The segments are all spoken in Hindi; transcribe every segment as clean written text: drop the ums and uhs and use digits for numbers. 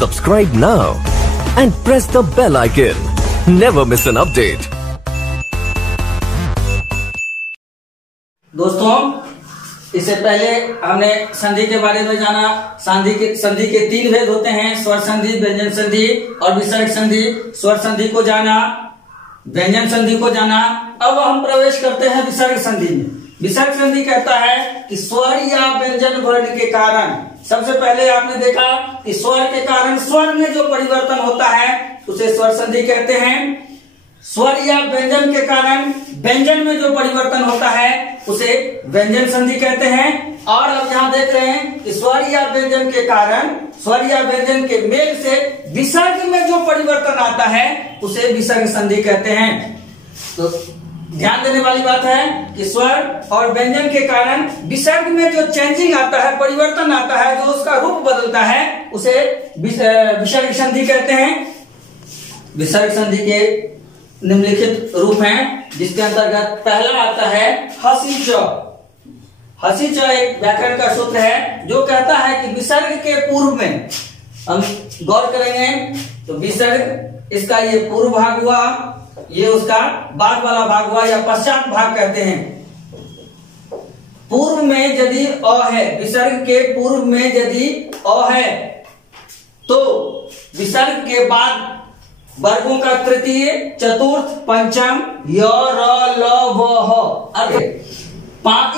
Subscribe now and press the bell icon. Never miss an update. दोस्तों, इससे पहले हमने संधि के बारे में जाना। संधि के तीन भेद होते हैं, स्वर संधि, व्यंजन संधि और विसर्ग संधि। स्वर संधि को जाना, व्यंजन संधि को जाना। अब हम प्रवेश करते हैं विसर्ग संधि में। विसर्ग संधि कहता है कि स्वर या व्यंजन वर्ण के कारण, सबसे पहले आपने देखा कि स्वर के कारण स्वर में जो परिवर्तन होता है उसे स्वर संधि कहते हैं। स्वर या व्यंजन के कारण व्यंजन में जो परिवर्तन होता है उसे व्यंजन संधि कहते हैं। और अब यहाँ देख रहे हैं कि स्वर या व्यंजन के कारण, स्वर या व्यंजन के मेल से विसर्ग में जो परिवर्तन आता है उसे विसर्ग संधि कहते हैं। तो ध्यान देने वाली बात है कि स्वर और व्यंजन के कारण विसर्ग में जो चेंजिंग आता है, परिवर्तन आता है, जो उसका रूप बदलता है उसे विसर्ग संधि कहते हैं। विसर्ग संधि के निम्नलिखित रूप हैं, जिसके अंतर्गत पहला आता है हसी च। हसी च एक व्याकरण का सूत्र है जो कहता है कि विसर्ग के पूर्व में, हम गौर करेंगे तो विसर्ग, इसका ये पूर्व भाग हुआ, ये उसका बाद वाला भाग हुआ या पश्चात भाग कहते हैं। पूर्व में यदि अ है, विसर्ग के पूर्व में यदि अ है तो विसर्ग के बाद वर्गों का तृतीय, चतुर्थ, पंचम य, र, ल, व, ह,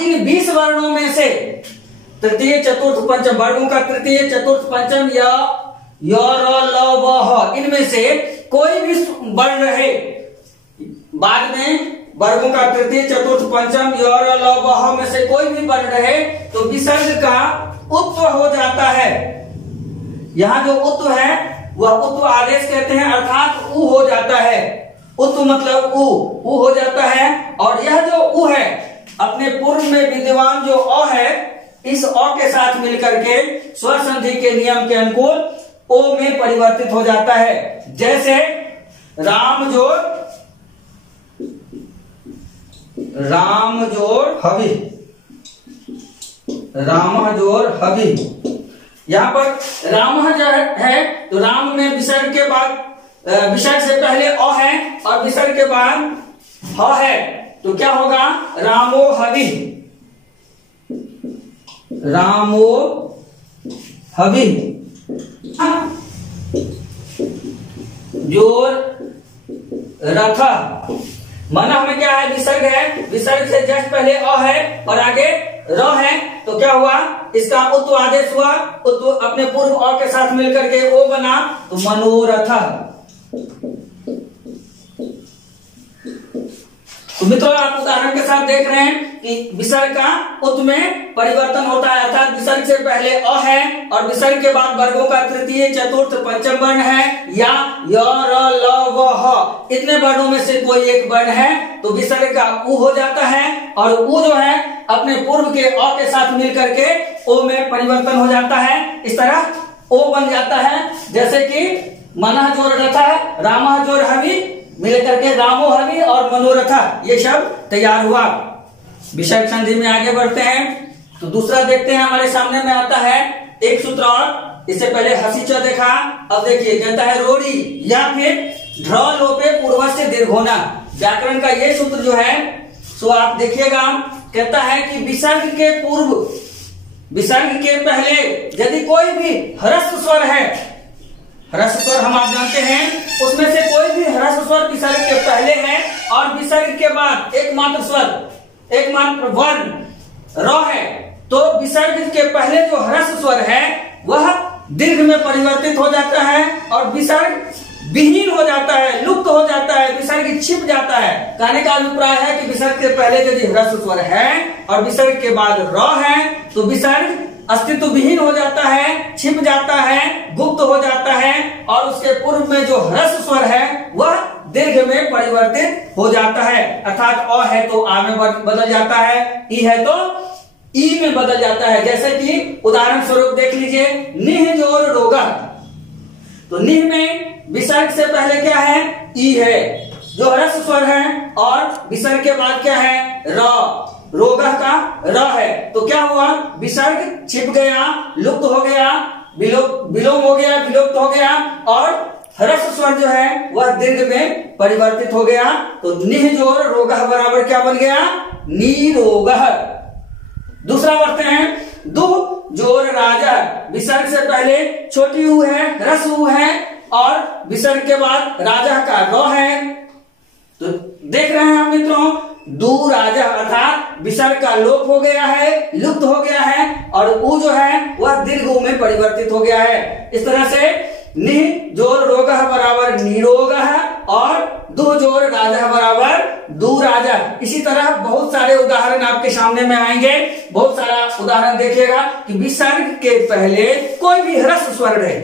इन 20 वर्णों में से तृतीय, चतुर्थ, पंचम, वर्गों का तृतीय, चतुर्थ, पंचम य, र, ल, व, ह, इनमें से कोई भी वर्ण रहे, बाद में वर्गों का तृतीय, चतुर्थ, पंचम य, र, ल, व, ह में से कोई भी वर्ण रहे तो विसर्ग का उत्व हो जाता है। यहाँ जो उत्व है वह उत्व आदेश कहते हैं, अर्थात उ हो जाता है। उत्व मतलब उ हो जाता है। और यह जो उ है अपने पूर्व में विद्यमान जो अ है, इस अ के साथ मिलकर के स्वर संधि के नियम के अनुकूल ओ में परिवर्तित हो जाता है। जैसे राम जोड़ हवि, राम जोड़ हवि। यहाँ पर राम जो है तो राम में विसर्ग के बाद, विसर्ग से पहले अ है और विसर्ग के बाद ह है, तो क्या होगा? रामो हवि, रामो हवि। जोर रथ, माना हमें क्या है? विसर्ग है, विसर्ग से जस्ट पहले अ है और आगे र है, तो क्या हुआ? इसका उत्व आदेश हुआ, उत्व अपने पूर्व अ के साथ मिलकर के ओ बना, तो मनोरथ। तो मित्रों, आप उदाहरण के साथ देख रहे हैं कि विसर्ग का उत्व में परिवर्तन होता है, अर्थात विसर्ग से पहले अ है और विसर्ग के बाद वर्गों का तृतीय, चतुर्थ, पंचम वर्ण है, या य, र, ल, व, ह, इतने वर्णों में से कोई एक वर्ण है तो विसर्ग का उ हो जाता है। और उ जो है अपने पूर्व के अ के साथ मिलकर के ओ में परिवर्तन हो जाता है। इस तरह ओ बन जाता है। जैसे कि मनः जोड़ रथा, रामः जोड़ हवि, मिलकर के रामो हवि और मनोरथा, ये शब्द तैयार हुआ। विसर्ग संधि में आगे बढ़ते हैं तो दूसरा देखते हैं, हमारे सामने में आता है एक सूत्र और। इससे पहले हसी च देखा, अब देखिए कहता है रोड़ी या फिर ध्र लोपे पूर्वस्य दीर्घोना। व्याकरण का ये सूत्र जो है सो आप देखिएगा, कहता है कि विसर्ग के पूर्व, विसर्ग के पहले यदि कोई भी ह्रस्व स्वर है, ह्रस्व स्वर हम आप जानते हैं, उसमें से कोई भी ह्रस्व स्वर विसर्ग के पहले है और विसर्ग के बाद एकमात्र स्वर, एकमात्र वर्ण र है, तो विसर्ग के पहले जो ह्रस्व स्वर है वह दीर्घ में परिवर्तित हो जाता है और विसर्ग विहीन हो जाता है, लुप्त हो जाता है, विसर्ग छिप जाता है। कहने का अभिप्राय है कि विसर्ग के पहले यदि ह्रस्व स्वर है और विसर्ग के बाद र है तो विसर्ग अस्तित्व विहीन हो जाता है, छिप जाता है, गुप्त हो जाता है और उसके पूर्व में जो ह्रस्व स्वर है वह दीर्घ में परिवर्तित हो जाता है। अर्थात अ है तो आ में बदल जाता है, ई है तो ई में बदल जाता है। जैसे कि उदाहरण स्वरूप देख लीजिए, निह जोर रोगा, तो निह में विसर्ग से पहले क्या है? ई है, जो ह्रस्व स्वर है, और विसर्ग के बाद क्या है? र, रोगा का र है, तो क्या हुआ? विसर्ग छिप गया, लुप्त हो गया विलोम हो गया, विलुप्त हो गया, और ह्रस्व स्वर जो है वह दीर्घ में परिवर्तित हो गया। तो निह जोर रोगह बराबर क्या बन गया? नीरोगह। दूसरा पढ़ते हैं, दु जोर राजा, विसर्ग से पहले छोटी ऊ है, ह्रस्व ऊ है, और विसर्ग के बाद राजा का र है। तो देख रहे हैं आप मित्रों, दू राजा अर्थात विसर्ग का लोप हो गया है, लुप्त हो गया है, और ऊ जो है वह दीर्घ ऊ में परिवर्तित हो गया है। इस तरह से नि जोर रोगह बराबर निरोगह और दो जोर राजा बराबर दू राजा। इसी तरह बहुत सारे उदाहरण आपके सामने में आएंगे। बहुत सारा उदाहरण देखिएगा कि विसर्ग के पहले कोई भी ह्रस्व स्वर रहे,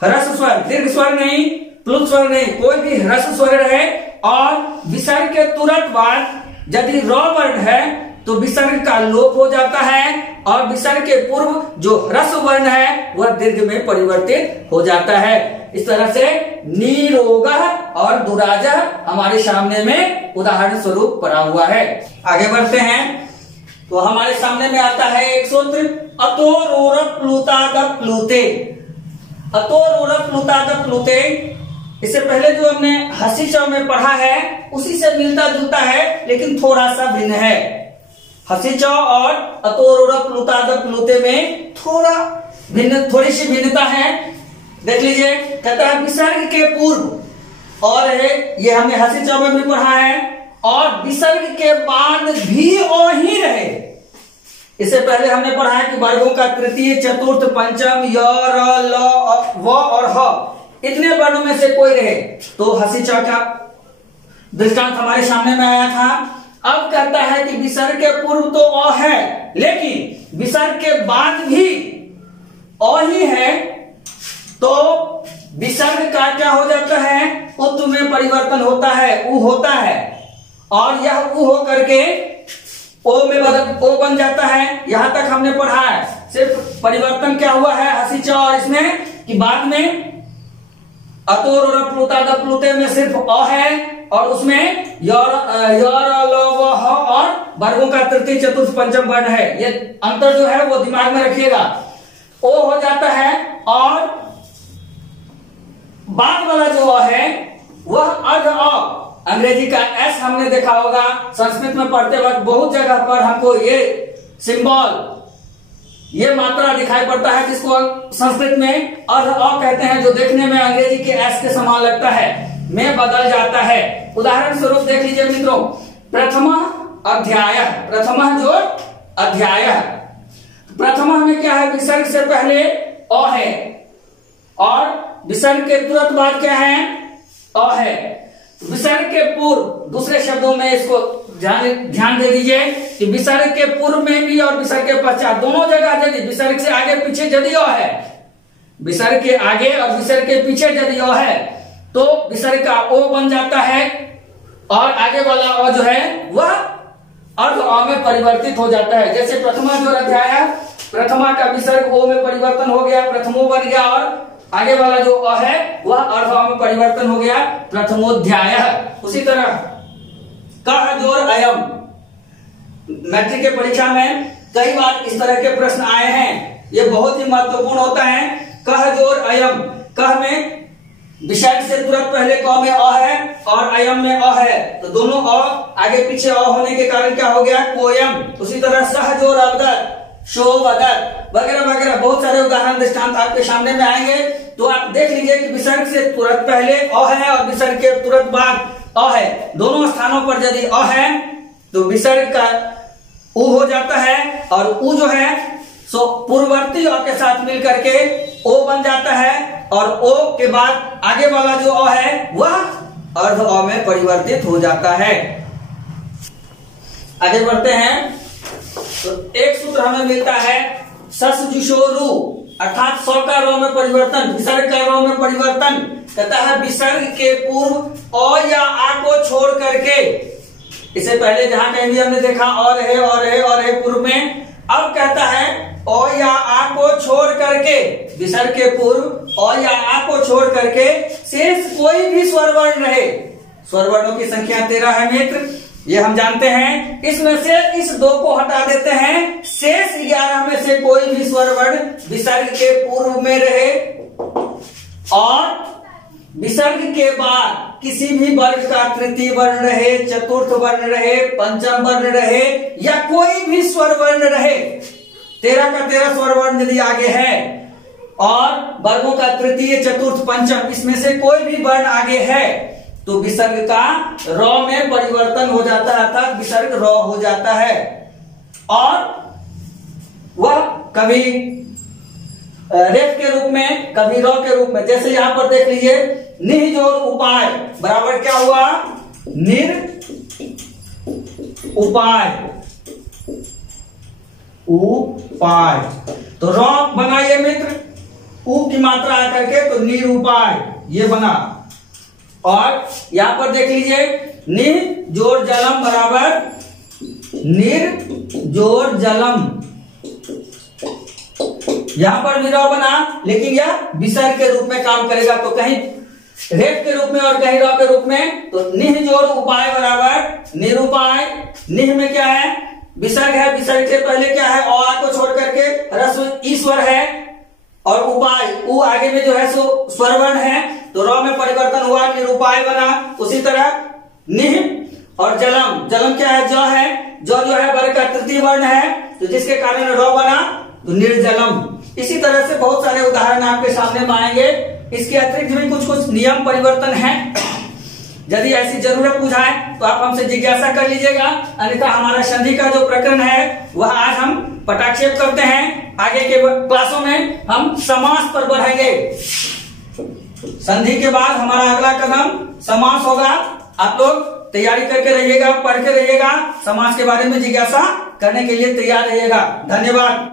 ह्रस्व स्वर, दीर्घ स्वर नहीं, प्लुत स्वर नहीं, कोई भी ह्रस्व स्वर रहे, और विसर्ग के तुरंत बाद यदि र वर्ण है तो विसर्ग का लोप हो जाता है, और विसर्ग के पूर्व जो ह्रस्व वर्ण है वह दीर्घ में परिवर्तित हो जाता है। इस तरह से नीरोगह और दुराजा हमारे सामने में उदाहरण स्वरूप पड़ा हुआ है। आगे बढ़ते हैं तो हमारे सामने में आता है एक सूत्र, अतोरोरप प्लुतादप प्लुते। अतोरोरप प्लुतादप प्लुते, इससे पहले जो हमने हसी च में पढ़ा है उसी से मिलता जुलता है, लेकिन थोड़ा सा भिन्न है। हसी च और अतोरोरप प्लुतादप प्लुते में थोड़ी सी भिन्नता है। देख लीजिए, कहता है विसर्ग के पूर्व और है, ये हमने हसी च में भी पढ़ा है, और विसर्ग के बाद भी ओ ही रहे। इससे पहले हमने पढ़ा है कि वर्गों का तृतीय, चतुर्थ, पंचम, य, र, ल, व और ह, इतने वर्णों में से कोई रहे। तो हसी च का दृष्टांत हमारे सामने में आया था। अब कहता है कि विसर्ग के पूर्व तो अ है, लेकिन विसर्ग के बाद भी अ ही है, तो विसर्ग का क्या हो जाता है? उत में परिवर्तन होता है, उ होता है, और यह उ हो करके ओ में ओ बन जाता है। यहां तक हमने पढ़ा है। सिर्फ परिवर्तन क्या हुआ है हसी च और इसमें, कि बाद में अतोरोरप प्लुतादप प्लुते में सिर्फ अ है, और उसमें य, र, ल, व, ह और वर्गों का तृतीय, चतुर्थ, पंचम वर्ण है। ये अंतर जो है वो दिमाग में रखिएगा। ओ हो जाता है, और बाद वाला जो अ है वह अर्ध अ, अंग्रेजी का एस हमने देखा होगा संस्कृत में पढ़ते वक्त। बहुत जगह पर हमको ये सिंबल, ये मात्रा दिखाई पड़ता है जिसको संस्कृत में अर्ध अ कहते हैं, जो देखने में अंग्रेजी के एस के समान लगता है, में बदल जाता है। उदाहरण स्वरूप देख लीजिए मित्रों, प्रथमा अध्याय, प्रथमा जो अध्याय, प्रथमा में क्या है? विसर्ग से पहले अ है, और विसर्ग के तुरंत बाद क्या है? अ है। विसर्ग के पूर्व, दूसरे शब्दों में इसको ध्यान दे दीजिए कि विसर्ग के पूर्व में भी और विसर्ग के पश्चात दोनों जगह यदि विसर्ग से आगे पीछे यदि अ है, विसर्ग के आगे और विसर्ग के पीछे यदि अ है, तो विसर्ग का ओ बन जाता है, और आगे वाला अ जो है वह अर्ध अ में परिवर्तित हो जाता है। जैसे प्रथमा जो अध्याय, प्रथमा का विसर्ग ओ में परिवर्तन हो गया, प्रथमो बन गया, और आगे वाला जो अ है वह अर्ध अ में परिवर्तन हो गया, प्रथमोध्याय। उसी तरह कह जोर अयम, मैट्रिक के परीक्षा में कई बार इस तरह के प्रश्न आए हैं, ये बहुत ही महत्वपूर्ण होता है। कह जोर अयम, कह में विसर्ग से तुरंत पहले क में अ है और अयम में अ है, तो दोनों अ आगे पीछे अ होने के कारण क्या हो गया? कोयम। उसी तरह सह जोर अवदर, शोभदर वगैरह वगैरह बहुत सारे उदाहरण दृष्टांत आपके सामने में आएंगे। तो आप देख लीजिए कि विसर्ग से तुरंत पहले अ है और विसर्ग के तुरंत बाद अ है, दोनों स्थानों पर यदि अ है तो विसर्ग का उ हो जाता है, और उ जो है सो पूर्ववर्ती अ के साथ मिल करके ओ बन जाता है, और ओ के बाद आगे वाला जो अ है वह अर्ध अ में परिवर्तित हो जाता है। आगे बढ़ते हैं तो एक सूत्र हमें मिलता है, सस जुशोरु, अर्थात स का र में परिवर्तन, विसर्ग का र में परिवर्तन। कहता है विसर्ग के पूर्व अ या आ को छोड़ करके, इससे पहले जहां कहीं भी हमने देखा और है पूर्व में, अब कहता है अ या आ को छोड़ करके, विसर्ग के पूर्व अ या आ को छोड़ करके शेष कोई भी स्वर वर्ण रहे। स्वर वर्णों की संख्या 13 है मित्र। ये हम जानते हैं। इसमें से इस 2 को हटा देते हैं, शेष 11 में से कोई भी स्वर वर्ण विसर्ग के पूर्व में रहे और विसर्ग के बाद किसी भी वर्ग का तृतीय वर्ण रहे, चतुर्थ वर्ण रहे, पंचम वर्ण रहे या कोई भी स्वर वर्ण रहे, 13 का 13 स्वर वर्ण यदि आगे है और वर्गों का तृतीय, चतुर्थ, पंचम इसमें से कोई भी वर्ण आगे है तो विसर्ग का र में परिवर्तन हो जाता है, अर्थात विसर्ग र हो जाता है और वह कभी रेफ के रूप में, कभी र के रूप में। जैसे यहां पर देख लीजिए, निह जोड़ उपाय बराबर क्या हुआ, निर उपाय, उपाय। तो र बनाइए मित्र, उ की मात्रा आकर के तो निरूपाय ये बना। और यहां पर देख लीजिए, निर जोड़ जलम बराबर निर जोड़ जलम, यहां पर भी र बना, लेकिन यह विसर्ग के रूप में काम करेगा। तो कहीं रेफ के रूप में और कहीं र के रूप में। तो निह जोड़ उपाय बराबर निरूपाय। निह में क्या है, विसर्ग है, विसर्ग के पहले क्या है, औ को छोड़ करके ह्रस्व ईश्वर है और उपाय उ आगे में जो है सो स्वर वर्ण है, तो र में परिवर्तन हुआ, निरूपाय बना। उसी तरह निह और जलम, जलम क्या है, ज है, ज जो है वर्ग का तृतीय वर्ण है, तो जिसके कारण र बना तो निर्जलम। इसी तरह से बहुत सारे उदाहरण आपके सामने में आएंगे। इसके अतिरिक्त भी कुछ कुछ नियम परिवर्तन है, यदि ऐसी जरूरत बुझाए तो आप हमसे जिज्ञासा कर लीजिएगा, अन्यथा हमारा संधि का जो प्रकरण है वह आज हम पटाक्षेप करते हैं। आगे के क्लासों में हम समास पर बढ़ेंगे। संधि के बाद हमारा अगला कदम समास होगा। आप लोग तैयारी करके रहिएगा, पढ़ के रहिएगा, समास के बारे में जिज्ञासा करने के लिए तैयार रहिएगा। धन्यवाद।